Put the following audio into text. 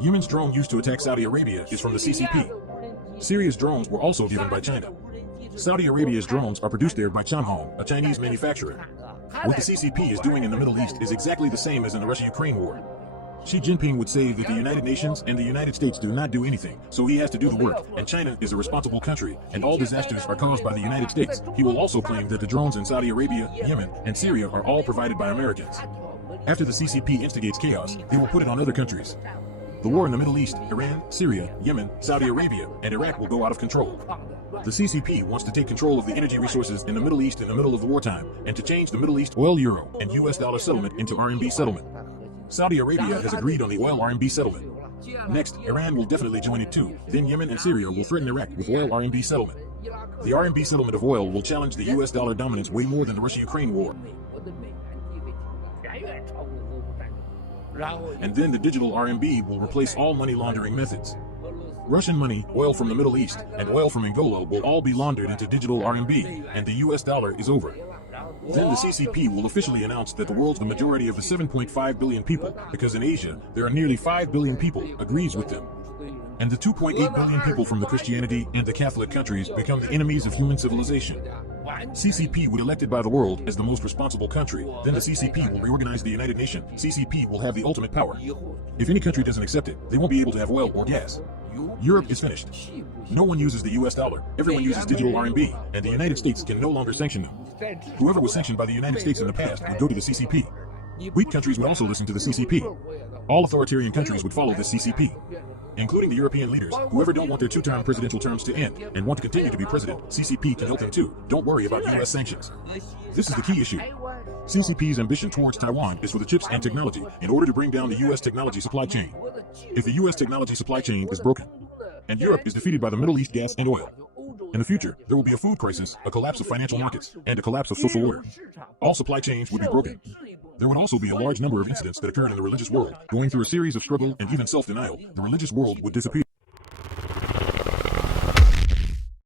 Yemen's drone used to attack Saudi Arabia is from the CCP. Syria's drones were also given by China. Saudi Arabia's drones are produced there by Changhong, a Chinese manufacturer. What the CCP is doing in the Middle East is exactly the same as in the Russia-Ukraine war. Xi Jinping would say that the United Nations and the United States do not do anything, so he has to do the work, and China is a responsible country, and all disasters are caused by the United States. He will also claim that the drones in Saudi Arabia, Yemen, and Syria are all provided by Americans. After the CCP instigates chaos, they will put it on other countries. The war in the Middle East, Iran, Syria, Yemen, Saudi Arabia, and Iraq will go out of control. The CCP wants to take control of the energy resources in the Middle East in the middle of the wartime, and to change the Middle East oil Euro and U.S. dollar settlement into RMB settlement. Saudi Arabia has agreed on the oil RMB settlement. Next, Iran will definitely join it too. Then Yemen and Syria will threaten Iraq with oil RMB settlement. The RMB settlement of oil will challenge the U.S. dollar dominance way more than the Russia-Ukraine war. And then the digital RMB will replace all money laundering methods. Russian money, oil from the Middle East, and oil from Angola will all be laundered into digital RMB, and the US dollar is over. Then the CCP will officially announce that the world's the majority of the 7.5 billion people, because in Asia, there are nearly 5 billion people, agrees with them. And the 2.8 billion people from the Christianity and the Catholic countries become the enemies of human civilization. CCP will be elected by the world as the most responsible country. Then the CCP will reorganize the United Nations. CCP will have the ultimate power. If any country doesn't accept it, they won't be able to have oil or gas. Europe is finished. No one uses the US dollar. Everyone uses digital RMB, and the United States can no longer sanction them. Whoever was sanctioned by the United States in the past would go to the CCP. Weak countries would also listen to the CCP. All authoritarian countries would follow this CCP, including the European leaders. Whoever don't want their two-term presidential terms to end and want to continue to be president, CCP can help them too. Don't worry about US sanctions. This is the key issue. CCP's ambition towards Taiwan is for the chips and technology in order to bring down the US technology supply chain. If the US technology supply chain is broken, and Europe is defeated by the Middle East gas and oil, in the future, there will be a food crisis, a collapse of financial markets, and a collapse of social order. All supply chains would be broken. There would also be a large number of incidents that occurred in the religious world. Going through a series of struggle and even self-denial, the religious world would disappear.